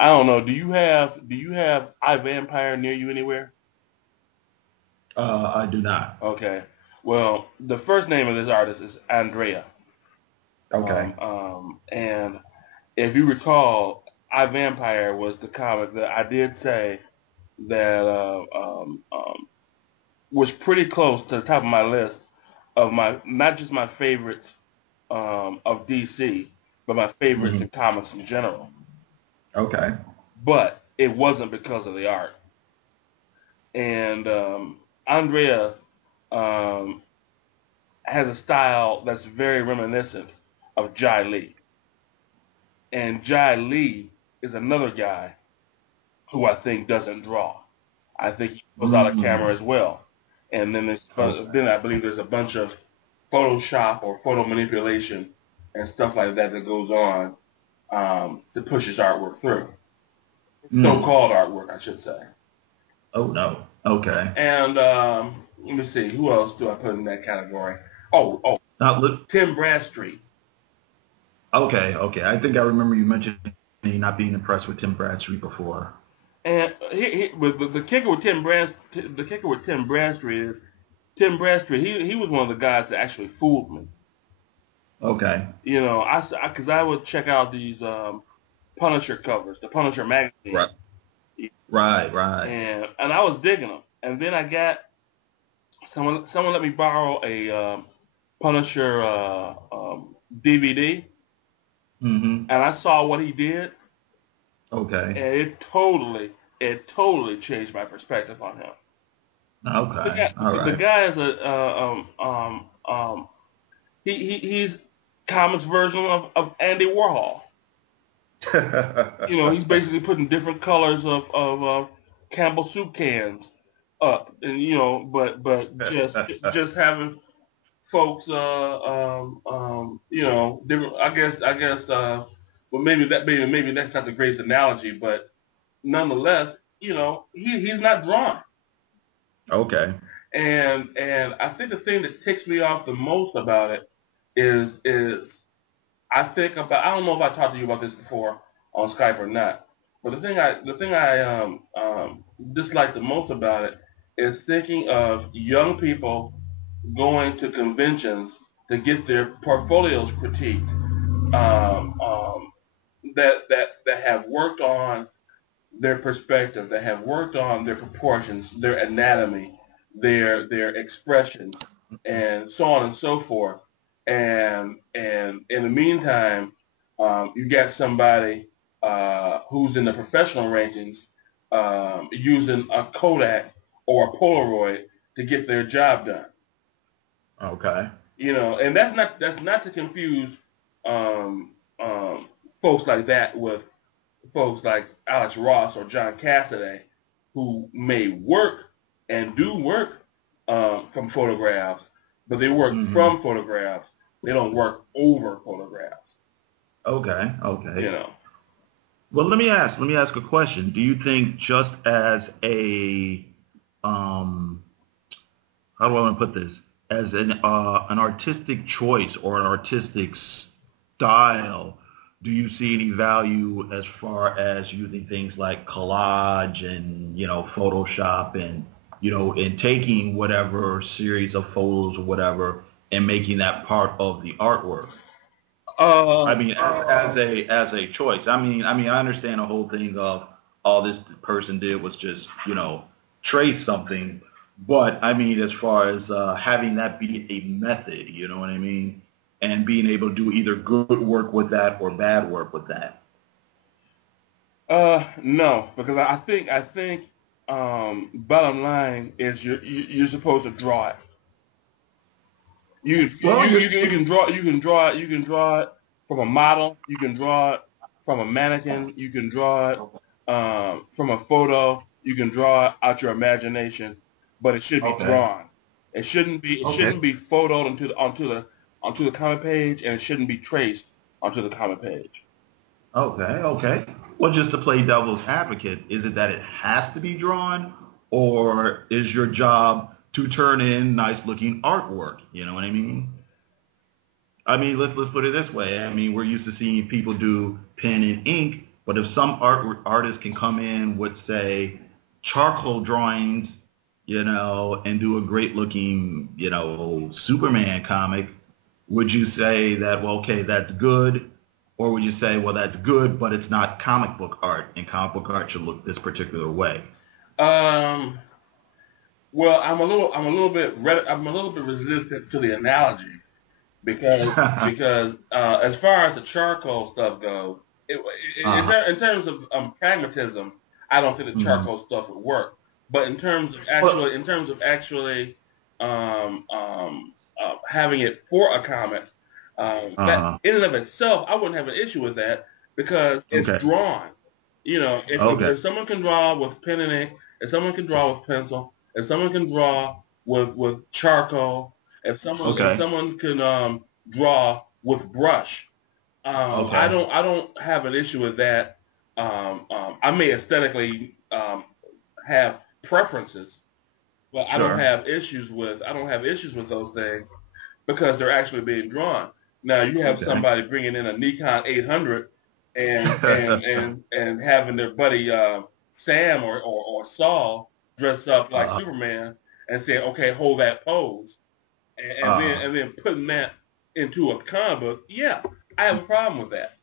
I don't know. Do you have iVampire near you anywhere? I do not. Okay. Well, the first name of this artist is Andrea. Okay. And if you recall, iVampire was the comic that I did say that was pretty close to the top of my list of my not just my favorites of DC, but my favorites in Hmm. comics in general. Okay. But it wasn't because of the art. And Andrea um, has a style that's very reminiscent of Jai Lee. And Jai Lee is another guy who I think doesn't draw. I think he goes out of camera Mm. as well. And Okay. then I believe there's a bunch of Photoshop or photo manipulation and stuff like that that goes on to push his artwork through. Mm. So-called artwork, I should say. Oh no. Okay. And let me see, who else do I put in that category? Oh, Now look. Tim Bradstreet. Okay. Okay. I think I remember you mentioning not being impressed with Tim Bradstreet before. And but the kicker with Tim Bradstreet is Tim Bradstreet. He was one of the guys that actually fooled me. Okay. You know, because I would check out these Punisher covers, the Punisher Right. magazine, Right. Right. and I was digging them. And then I got someone let me borrow a Punisher DVD, Hmm. and I saw what he did, Okay. and it totally changed my perspective on him. The Okay. guy, All the right. guy is he's comics version of Andy Warhol. You know, he's basically putting different colors of Campbell soup cans up, and you know, but just having folks, you know, different. I guess, well, maybe that's not the greatest analogy, but nonetheless, you know, he's not drawn. Okay. And I think the thing that ticks me off the most about it is I don't know if I talked to you about this before on Skype or not, but the thing I dislike the most about it is thinking of young people going to conventions to get their portfolios critiqued, that have worked on their perspective, that have worked on their proportions, their anatomy, their expressions, and so on and so forth. And in the meantime, you got somebody who's in the professional rankings using a Kodak or a Polaroid to get their job done. Okay. You know, and that's not to confuse um, folks like that with folks like Alex Ross or John Cassaday, who may work and do work from photographs, but they work Hmm. from photographs. They don't work over photographs. Okay. You Okay. know. Well, let me ask a question. Do you think just as a um how do I want to put this? As an artistic choice or an artistic style, do you see any value as far as using things like collage and Photoshop and and taking whatever series of photos or whatever and making that part of the artwork? I Uh, mean, as a choice. I mean, I understand the whole thing of all this person did was just trace something, but I mean, as far as having that be a method, you know what I mean, and being able to do either good work with that or bad work with that. no, because I think bottom line is you're supposed to draw it. Well, You can draw it from a model. You can draw it from a mannequin. You can draw it from a photo. You can draw it out your imagination, but it should be okay, drawn. It okay, shouldn't be photoed onto the comic page, and it shouldn't be traced onto the comic page. okay. Well, just to play devil's advocate, is it that it has to be drawn, or is your job to turn in nice looking artwork? You know what I mean? I mean, let's put it this way. I mean, we're used to seeing people do pen and ink But if some artists can come in with, say, charcoal drawings, and do a great looking, Superman comic, would you say that, well, okay, that's good? Or would you say, well, that's good, but it's not comic book art, and comic book art should look this particular way? Well, I'm a little bit resistant to the analogy because as far as the charcoal stuff goes, in terms of pragmatism, I don't think the charcoal stuff would work. But in terms of actually having it for a comic, that in and of itself, I wouldn't have an issue with that because it's drawn. If someone can draw with pen and ink, if someone can draw with pencil, if someone can draw with charcoal, if someone can draw with brush, I don't have an issue with that. I may aesthetically have preferences, but I don't have issues with those things because they're actually being drawn. Now you have somebody bringing in a Nikon 800 and having their buddy Sam or Saul dress up like Superman and saying, "Okay, hold that pose," and then putting that into a comic book. Yeah, I have a problem with that.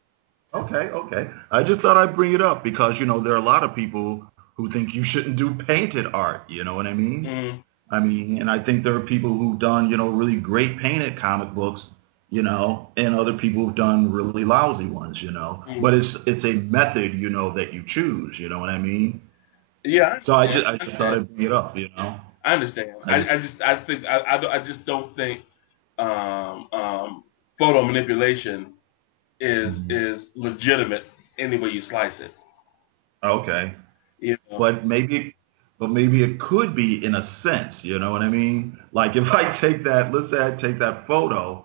Okay. I just thought I'd bring it up because there are a lot of people who think you shouldn't do painted art. You know what I mean? Mm-hmm. I mean, and I think there are people who've done really great painted comic books. And other people have done really lousy ones, Mm-hmm. But it's a method, that you choose, you know what I mean? Yeah. So I just thought I'd bring it up, I understand. I just don't think photo manipulation is legitimate any way you slice it. Okay. But maybe it could be in a sense, you know what I mean? Like if I take that, let's say I take that photo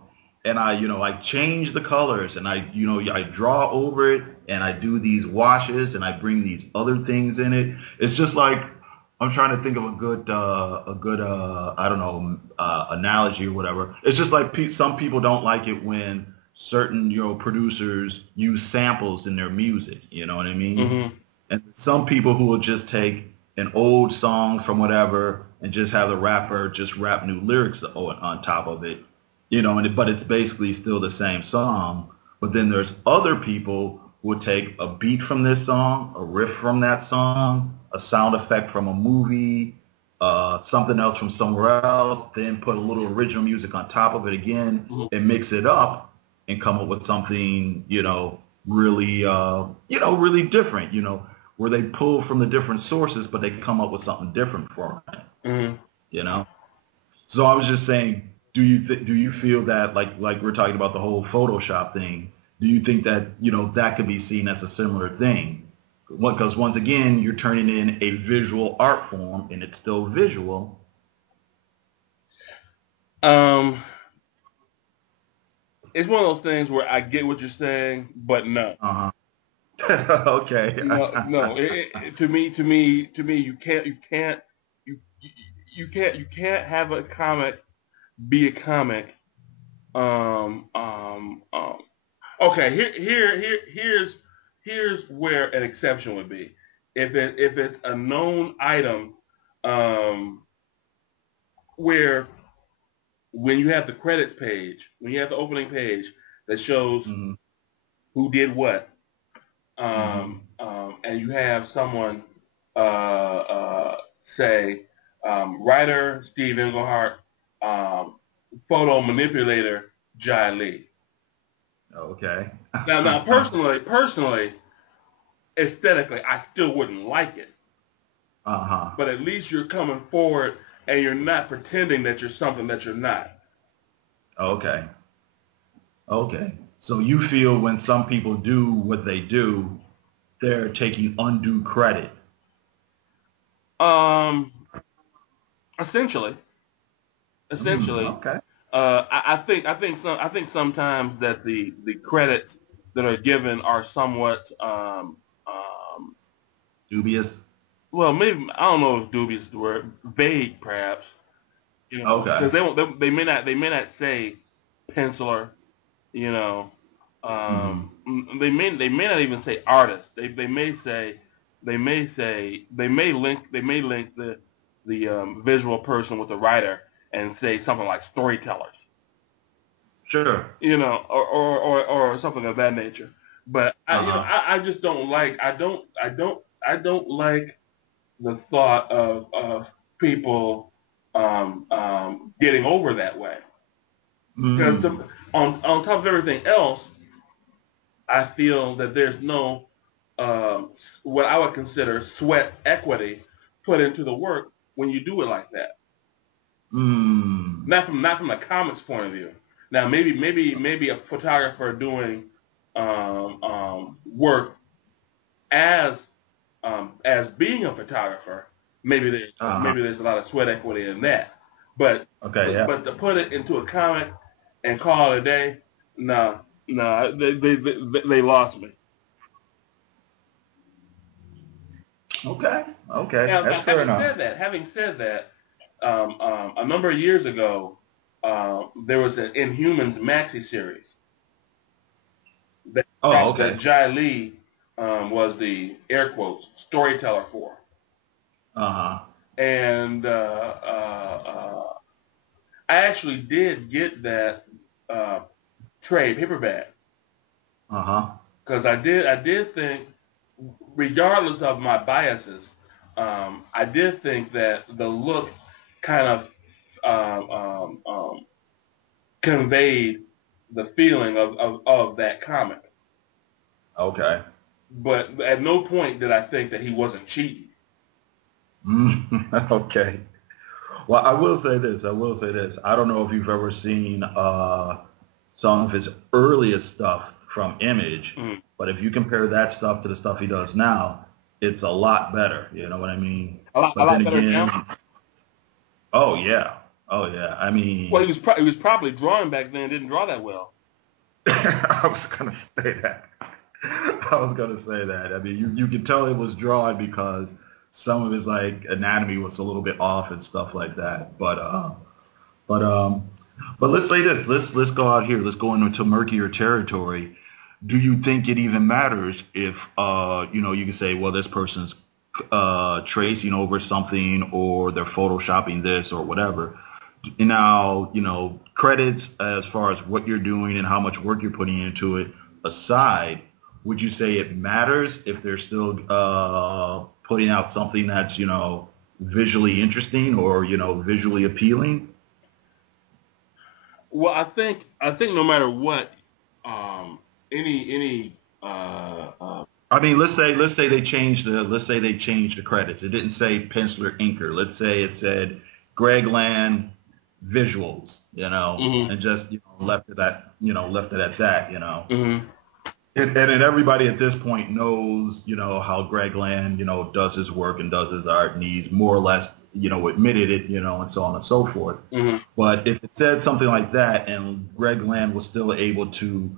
and I change the colors and I draw over it and I do these washes and I bring these other things in it. It's just like, I'm trying to think of a good analogy or whatever. It's just like some people don't like it when certain, producers use samples in their music. You know what I mean? Mm-hmm. And some people who will just take an old song from whatever and just have the rapper just rap new lyrics on top of it. But it's basically still the same song. But then there's other people who would take a beat from this song, a riff from that song, a sound effect from a movie, something else from somewhere else, then put a little original music on top of it again and mix it up and come up with something, really, really different, where they pull from the different sources, but they come up with something different for it, So I was just saying, do you feel that like we're talking about the whole Photoshop thing? Do you think that that could be seen as a similar thing? Because once again, you're turning in a visual art form, and it's still visual. It's one of those things where I get what you're saying, but no. Okay. No. To me, you can't have a comic be a comic. Okay. Here's where an exception would be. If it's a known item, where when you have the credits page, when you have the opening page that shows who did what, and you have someone say writer Steve Englehart, photo manipulator Jai Lee. Okay. Now, personally, aesthetically, I still wouldn't like it. But at least you're coming forward and you're not pretending that you're something that you're not. Okay. So you feel when some people do what they do, they're taking undue credit. Essentially. Okay. I think sometimes that the credits that are given are somewhat dubious. Well, maybe I don't know if dubious is the word, vague perhaps. Okay. Because they may not say penciler, They may not even say artist. They may link the visual person with the writer and say something like storytellers. Sure. You know, or something of that nature. But I just don't like I don't like the thought of people getting over that way. Because on top of everything else, I feel that there's no what I would consider sweat equity put into the work when you do it like that. Not from the comics point of view. Now maybe a photographer doing work as being a photographer, maybe there's a lot of sweat equity in that. But but to put it into a comic and call it a day, no, they lost me. Okay. Now, That's fair enough. Having said that, a number of years ago, there was an Inhumans maxi series that Jai Lee was the air quotes storyteller for. And I actually did get that trade paperback. Because I did think, regardless of my biases, I did think that the look kind of conveyed the feeling of that comic. Okay. But at no point did I think that he wasn't cheating. Okay. Well, I will say this. I don't know if you've ever seen some of his earliest stuff from Image, but if you compare that stuff to the stuff he does now, it's a lot better. You know what I mean? A lot better now? Oh yeah. I mean, well, he was probably drawing back then. Didn't draw that well. I was gonna say that. I mean, you could tell it was drawn because some of his like anatomy was a little bit off and stuff like that. But let's say this. Let's go out here. Let's go into murkier territory. Do you think it even matters if you can say, well, this person's tracing over something or they're photoshopping this or whatever? Now, credits as far as what you're doing and how much work you're putting into it aside, would you say it matters if they're still putting out something that's, visually interesting or, visually appealing? Well, I think no matter what, any I mean, let's say they changed the credits. It didn't say penciler inker. Let's say it said Greg Land visuals, and just left it at that. And then everybody at this point knows, how Greg Land, does his work and does his art, and he's more or less, admitted it, and so on and so forth. But if it said something like that and Greg Land was still able to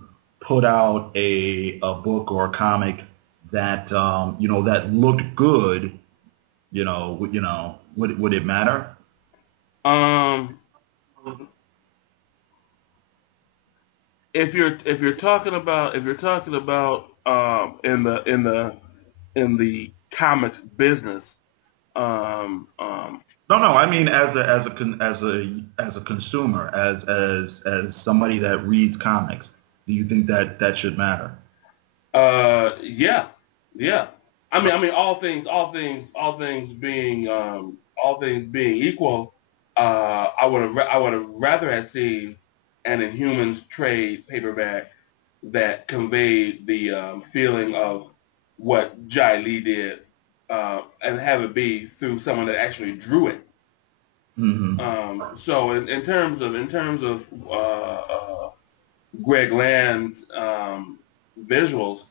put out a book or a comic that, that looked good, would it matter? If you're talking about in the comics business, no, I mean as a consumer, as somebody that reads comics, do you think that should matter? Yeah. I mean, all things being equal, I would have rather have seen an Inhumans trade paperback that conveyed the feeling of what Jai Lee did, and have it be through someone that actually drew it. So in terms of Greg Land's visuals,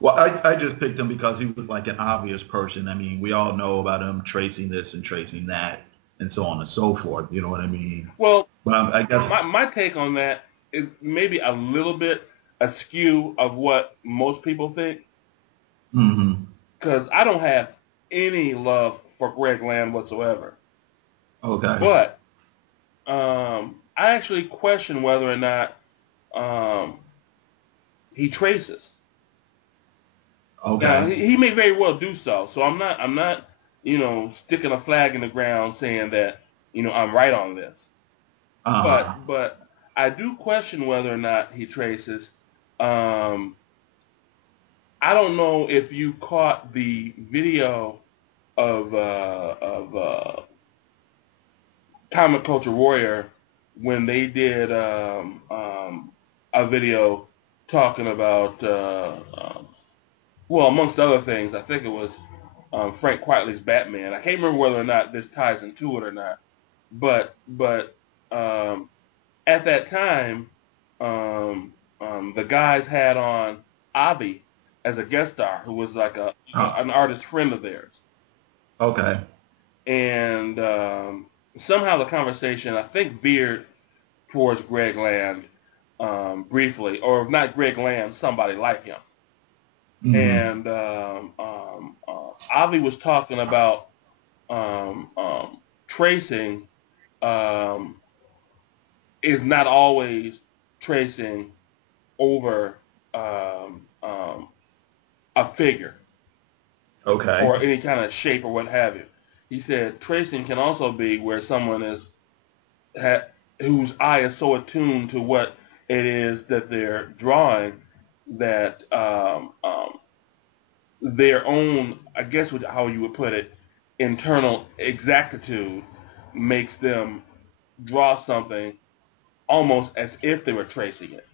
Well, I just picked him because he was like an obvious person. I mean, we all know about him tracing this and tracing that and so on and so forth. You know what I mean? Well, but I guess my take on that is maybe a little bit askew of what most people think. Because I don't have any love for Greg Land whatsoever. Okay. But I actually question whether or not um, he traces. Now Okay. he may very well do so. So I'm not sticking a flag in the ground saying that I'm right on this. Uh-huh. But I do question whether or not he traces. Um, I don't know if you caught the video of Comic Culture Warrior when they did a video talking about well, amongst other things, I think it was Frank Quitely's Batman. I can't remember whether or not this ties into it or not, but at that time, the guys had on Avi as a guest star, who was like Oh, an artist friend of theirs, okay. and somehow the conversation I think veered towards Greg Land briefly, or if not Greg Land, somebody like him. Hmm. And Avi was talking about tracing um, is not always tracing over a figure Okay. or any kind of shape or what have you. He said tracing can also be where someone is ha, whose eye is so attuned to what it is that they're drawing that their own, I guess how you would put it, internal exactitude makes them draw something almost as if they were tracing it.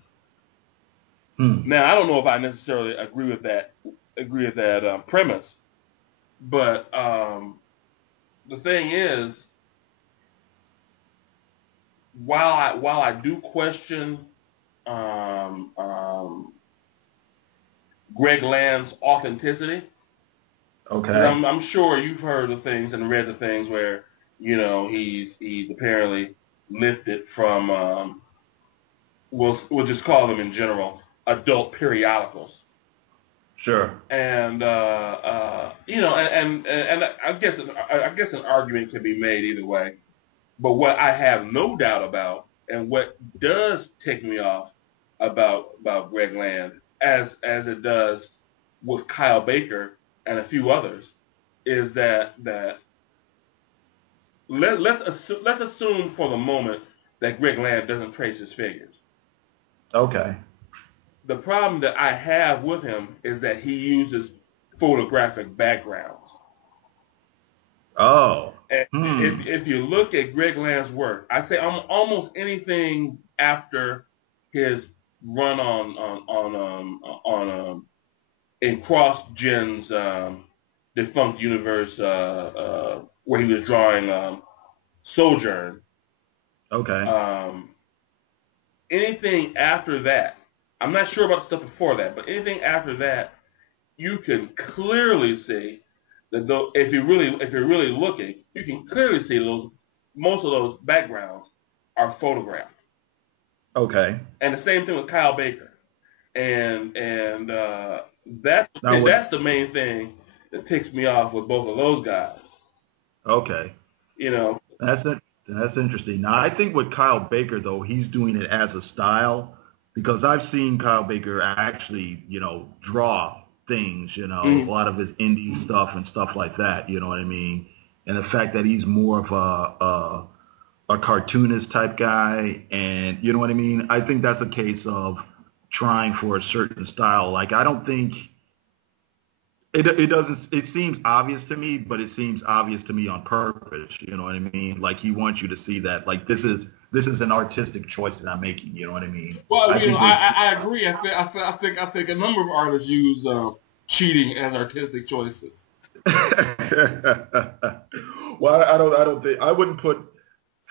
Hmm. Now, I don't know if I necessarily agree with that premise, but the thing is, while I do question um, um, Greg Land's authenticity, because Okay. I'm sure you've heard the things and read the things where he's apparently lifted from we'll just call them in general adult periodicals, Sure. and and I guess an argument can be made either way. But what I have no doubt about, and what does take me off about Greg Land, as it does with Kyle Baker and a few others, is that let's assume for the moment that Greg Land doesn't trace his figures. Okay. The problem that I have with him is that he uses photographic backgrounds. Oh. And Hmm. if you look at Greg Land's work, I say almost anything after his run in Cross Gen's defunct universe where he was drawing Sojourn. Okay. Um, Anything after that, I'm not sure about the stuff before that, but anything after that, you can clearly see that though if you're really looking, you can clearly see those most of those backgrounds are photographed. Okay. And the same thing with Kyle Baker. And Now what? that's the main thing that ticks me off with both of those guys. Okay. You know, That's it. That's interesting. Now, I think with Kyle Baker, though, he's doing it as a style because I've seen Kyle Baker actually, draw things, a mm, lot of his indie stuff and stuff like that, you know what I mean? And the fact that he's more of a cartoonist type guy and, you know what I mean? I think that's a case of trying for a certain style. Like, I don't think it doesn't. It seems obvious to me, but it seems obvious to me on purpose. You know what I mean? Like he wants you to see that. Like this is an artistic choice that I'm making. You know what I mean? well, I think there's. I agree. I think a number of artists use cheating as artistic choices. Well, I don't think I wouldn't put.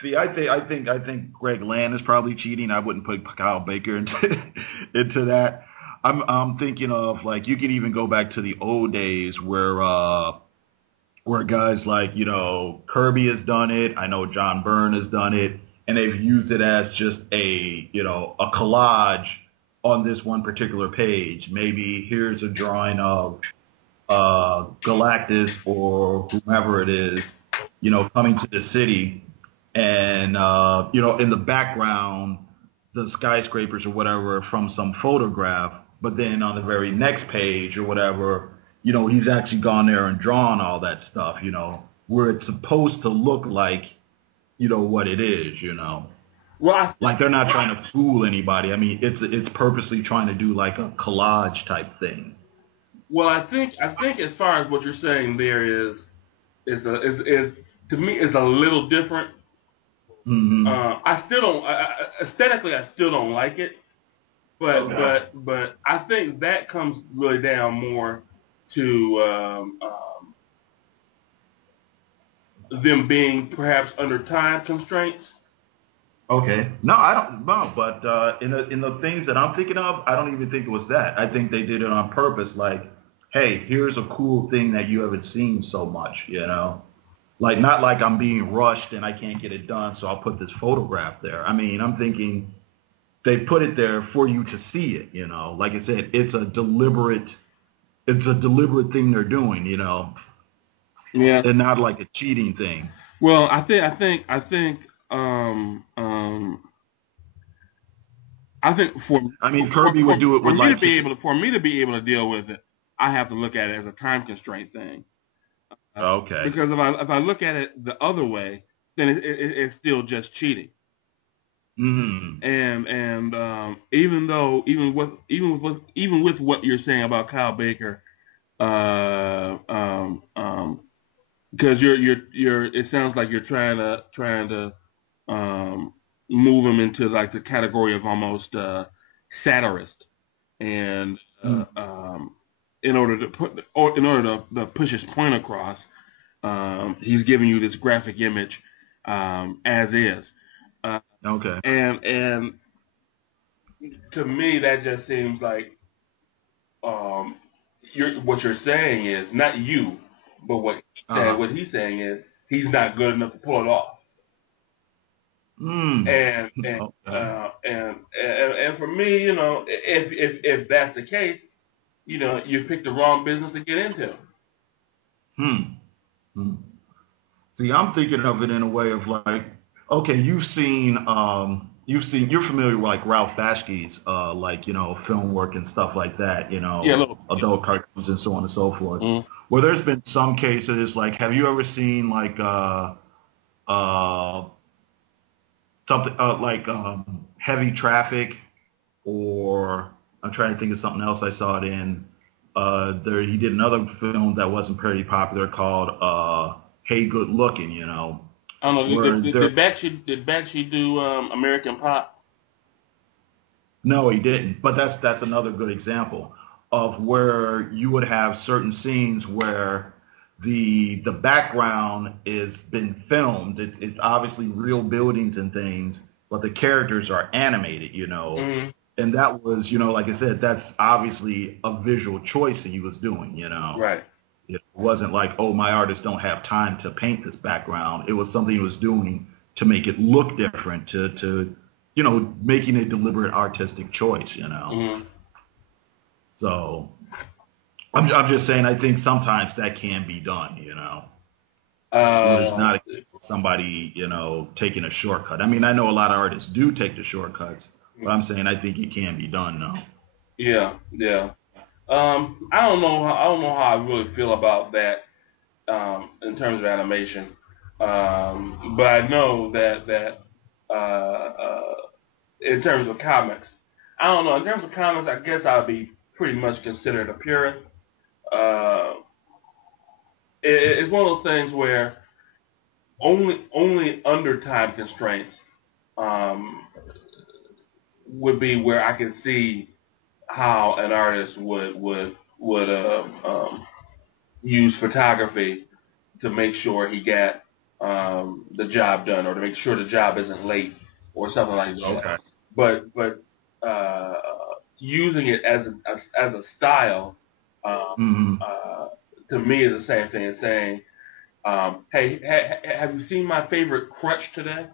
See, I think Greg Land is probably cheating. I wouldn't put Kyle Baker into that. I'm thinking of like you can even go back to the old days where guys like, Kirby has done it. I know John Byrne has done it, and they've used it as just a collage on this one particular page. Maybe here's a drawing of Galactus or whomever it is, coming to the city, and you know, in the background, the skyscrapers or whatever from some photograph, but then on the very next page or whatever, you know, he's actually gone there and drawn all that stuff, you know, where it's supposed to look like, you know, what it is, you know. Well, Like they're not trying to fool anybody. I mean, it's purposely trying to do like a collage type thing. well, I think as far as what you're saying there is to me is a little different. Mm-hmm. I still don't aesthetically. I still don't like it, but Okay. but I think that comes really down more to them being perhaps under time constraints. Okay. No, I don't. No, but in the things that I'm thinking of, I don't even think it was that. I think they did it on purpose. Like, hey, here's a cool thing that you haven't seen so much. You know, like not like I'm being rushed and I can't get it done, so I'll put this photograph there. I mean, I'm thinking they put it there for you to see it. You know, like I said, it's a deliberate thing they're doing. You know, Yeah. and not like a cheating thing. Well, um, um, I think I mean, Kirby would do it for with me to like be his. able to for me to be able to deal with it, I have to look at it as a time constraint thing. Okay. Because if I look at it the other way, then it's still just cheating. Mm-hmm. And even with what you're saying about Kyle Baker, uh, um, um, because you're it sounds like you're trying to um, move him into like the category of almost satirist, and in order to push his point across, he's giving you this graphic image as is, Okay. and to me that just seems like um, what you're saying is not you, but Uh-huh. what he's saying is he's not good enough to pull it off. Mm. And Okay. and for me, you know, if that's the case, you know, you picked the wrong business to get into. Hmm. Hmm. See, I'm thinking of it in a way of like, okay, you're familiar with like Ralph Bashki's, like, you know, film work and stuff like that, you Yeah, a know, little. adult cartoons and so on and so forth. Mm. Well, there's been some cases like, have you ever seen like, uh, something like Heavy Traffic, or I'm trying to think of something else I saw it in. There he did another film that wasn't pretty popular called Hey Good Looking, you know, I don't know. where there Did Bakshi do American Pop? no he didn't, but that's another good example of where you would have certain scenes where the background is been filmed. It's obviously real buildings and things, but the characters are animated, you know. Mm-hmm. And that was, you know, like I said, that's obviously a visual choice that he was doing, you know. Right. It wasn't like, oh, my artists don't have time to paint this background. It was something he was doing to make it look different, to you know, making a deliberate artistic choice, you know. Mm-hmm. So I'm just saying I think sometimes that can be done, you know. Where it's not a case of somebody, you know, taking a shortcut. I mean, I know a lot of artists do take the shortcuts, but I'm saying I think it can be done now. Yeah, yeah. I don't know. I don't know how I really feel about that in terms of animation. But I know that uh, uh, in terms of comics, I don't know. In terms of comics, I guess I'd be pretty much considered a purist. Uh, it's one of those things where only under time constraints um, would be where I can see how an artist would use photography to make sure he got the job done, or to make sure the job isn't late, or something like that. Okay. But uh, using it as a style, Mm-hmm. to me is the same thing as saying, "Hey, have you seen my favorite crutch today?"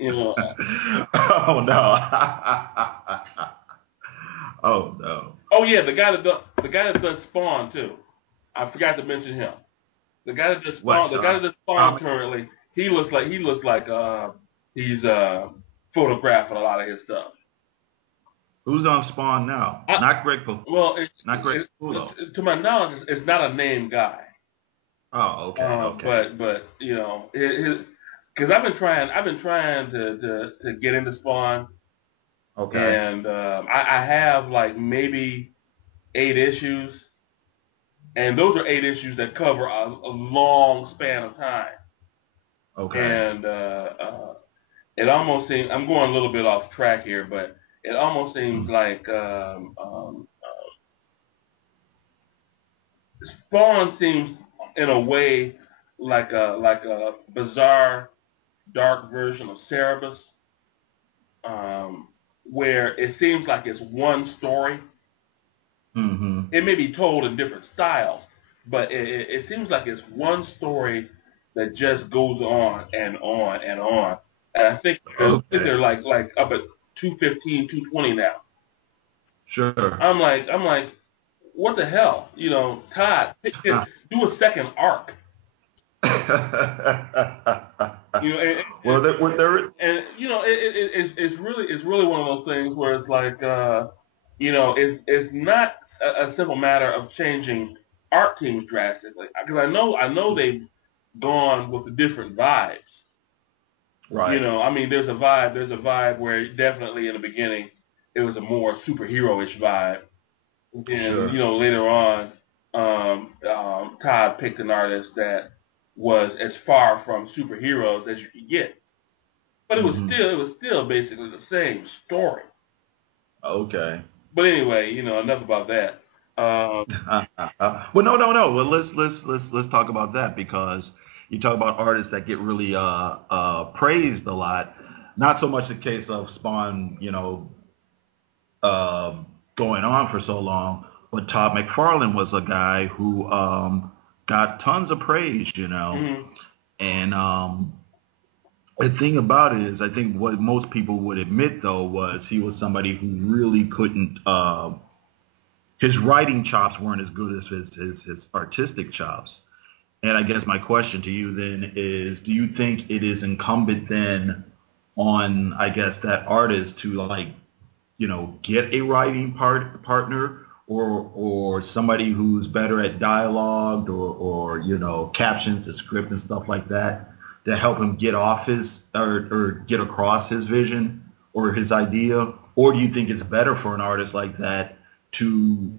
You know. Oh no. Oh no. Oh yeah, the guy that does Spawn too. I forgot to mention him. The guy that just What? spawned, the guy that just spawned currently, he looks like he's photographing a lot of his stuff. Who's on Spawn now? Not Greg Pulo. Well, not Greg Pulo. To my knowledge, it's not a named guy. Oh, okay. Okay. But you know, because I've been trying to get into Spawn. Okay. And I have like maybe 8 issues, and those are 8 issues that cover a long span of time. Okay. And it almost seems, I'm going a little bit off track here, but it almost seems like Spawn seems in a way like a bizarre, dark version of Cerebus, where it seems like it's one story. Mm-hmm. It may be told in different styles, but it seems like it's one story that just goes on and on and on. And I think they're like up at 215, 220 now. Sure. I'm like, what the hell? You know, Todd, do a second arc. You know, and you know, it's really one of those things where it's like, you know, it's not a simple matter of changing art teams drastically, because I know they've gone with the different vibes. Right. You know, I mean, there's a vibe where definitely in the beginning it was a more superhero-ish vibe, and sure. you know, later on, Todd picked an artist that was as far from superheroes as you could get, but it was still basically the same story. Okay. But anyway, you know, enough about that. Well, no. Well, let's talk about that, because you talk about artists that get really praised a lot. Not so much the case of Spawn, you know, going on for so long, but Todd McFarlane was a guy who got tons of praise, you know. Mm-hmm. And the thing about it is, I think what most people would admit, though, was he was somebody who really couldn't, his writing chops weren't as good as his artistic chops. And I guess my question to you then is, do you think it is incumbent then on, I guess, that artist to, like, you know, get a writing partner, or somebody who's better at dialogue or you know, captions and script and stuff like that, to help him get off his or get across his vision or his idea? Or do you think it's better for an artist like that to